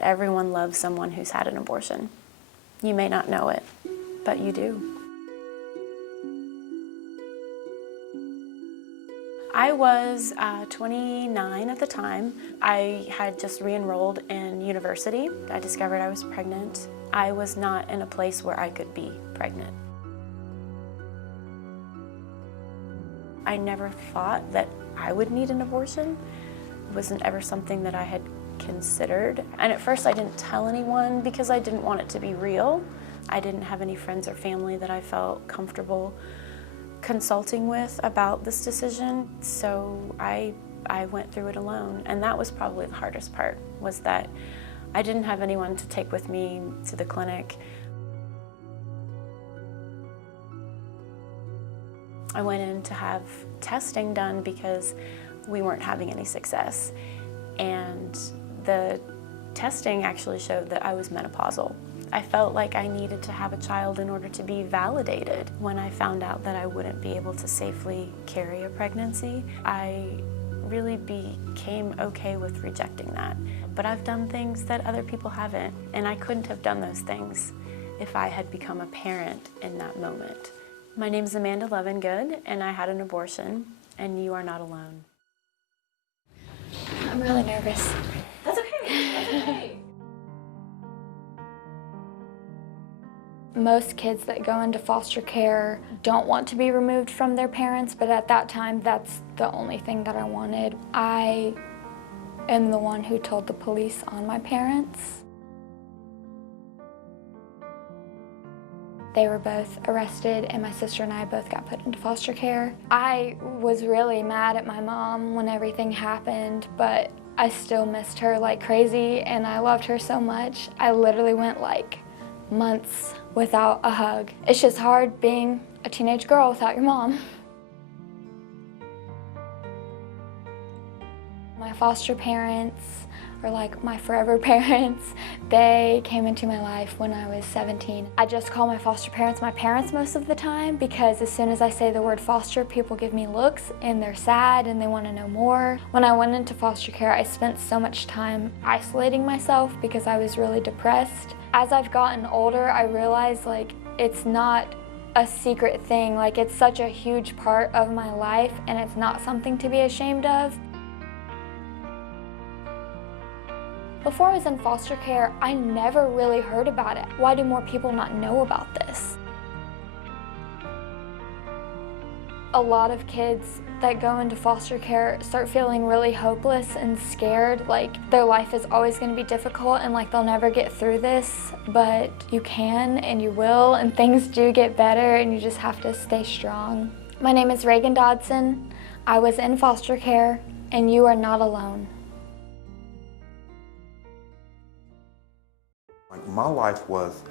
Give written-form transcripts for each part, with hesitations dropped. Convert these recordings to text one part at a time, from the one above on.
Everyone loves someone who's had an abortion. You may not know it, but you do. I was 29 at the time. I had just re-enrolled in university. I discovered I was pregnant. I was not in a place where I could be pregnant. I never thought that I would need an abortion. It wasn't ever something that I had considered. And at first I didn't tell anyone because I didn't want it to be real. I didn't have any friends or family that I felt comfortable consulting with about this decision, so I went through it alone. And that was probably the hardest part, was that I didn't have anyone to take with me to the clinic. I went in to have testing done because we weren't having any success. And the testing actually showed that I was menopausal. I felt like I needed to have a child in order to be validated. When I found out that I wouldn't be able to safely carry a pregnancy, I really became okay with rejecting that. But I've done things that other people haven't, and I couldn't have done those things if I had become a parent in that moment. My name is Amanda Lovingood, and I had an abortion, and you are not alone. I'm really nervous. That's okay, that's okay. Most kids that go into foster care don't want to be removed from their parents, but at that time, that's the only thing that I wanted. I am the one who told the police on my parents. They were both arrested, and my sister and I both got put into foster care. I was really mad at my mom when everything happened, but I still missed her like crazy, and I loved her so much. I literally went like months without a hug. It's just hard being a teenage girl without your mom. My foster parents are like my forever parents. They came into my life when I was 17. I just call my foster parents my parents most of the time because as soon as I say the word foster, people give me looks and they're sad and they want to know more. When I went into foster care, I spent so much time isolating myself because I was really depressed. As I've gotten older, I realized like it's not a secret thing. Like it's such a huge part of my life and it's not something to be ashamed of. Before I was in foster care, I never really heard about it. Why do more people not know about this? A lot of kids that go into foster care start feeling really hopeless and scared, like their life is always going to be difficult and like they'll never get through this, but you can and you will, and things do get better and you just have to stay strong. My name is Reagan Dodson. I was in foster care, and you are not alone. My life was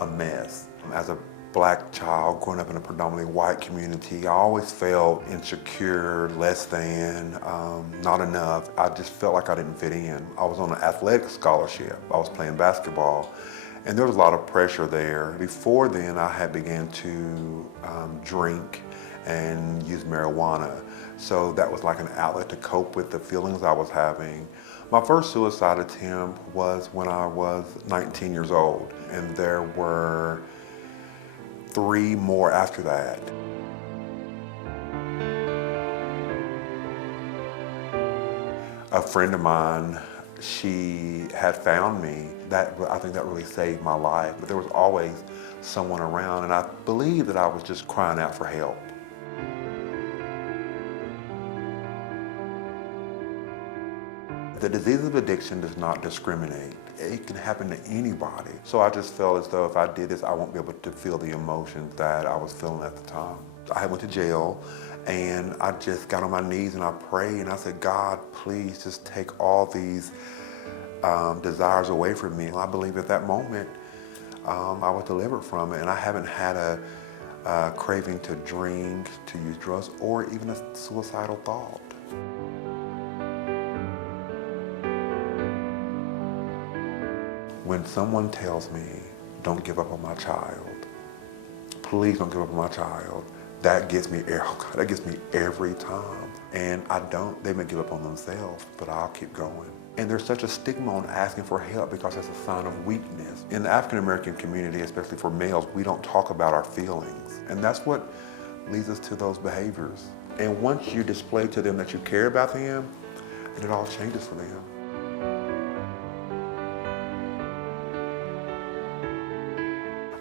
a mess. As a Black child growing up in a predominantly white community, I always felt insecure, less than, not enough. I just felt like I didn't fit in. I was on an athletic scholarship. I was playing basketball, and there was a lot of pressure there. Before then, I had began to drink and use marijuana. So that was like an outlet to cope with the feelings I was having. My first suicide attempt was when I was 19 years old, and there were 3 more after that. A friend of mine, she had found me. I think that really saved my life. But there was always someone around, and I believe that I was just crying out for help. The disease of addiction does not discriminate. It can happen to anybody. So I just felt as though if I did this, I won't be able to feel the emotions that I was feeling at the time. I went to jail, and I just got on my knees and I prayed, and I said, God, please just take all these desires away from me. And I believe at that moment, I was delivered from it, and I haven't had a craving to drink, to use drugs, or even a suicidal thought. When someone tells me, don't give up on my child, please don't give up on my child, that gets me, that gets me every time. And I don't, they may give up on themselves, but I'll keep going. And there's such a stigma on asking for help because it's a sign of weakness. In the African American community, especially for males, we don't talk about our feelings. And that's what leads us to those behaviors. And once you display to them that you care about them, then it all changes for them.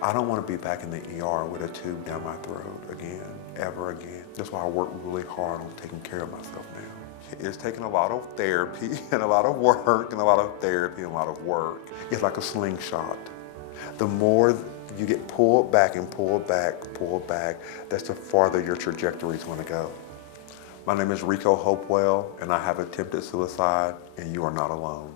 I don't want to be back in the ER with a tube down my throat again, ever again. That's why I work really hard on taking care of myself now. It's taken a lot of therapy and a lot of work and a lot of therapy and a lot of work. It's like a slingshot. The more you get pulled back and pulled back, that's the farther your trajectory is going to go. My name is Rico Hopewell, and I have attempted suicide, and you are not alone.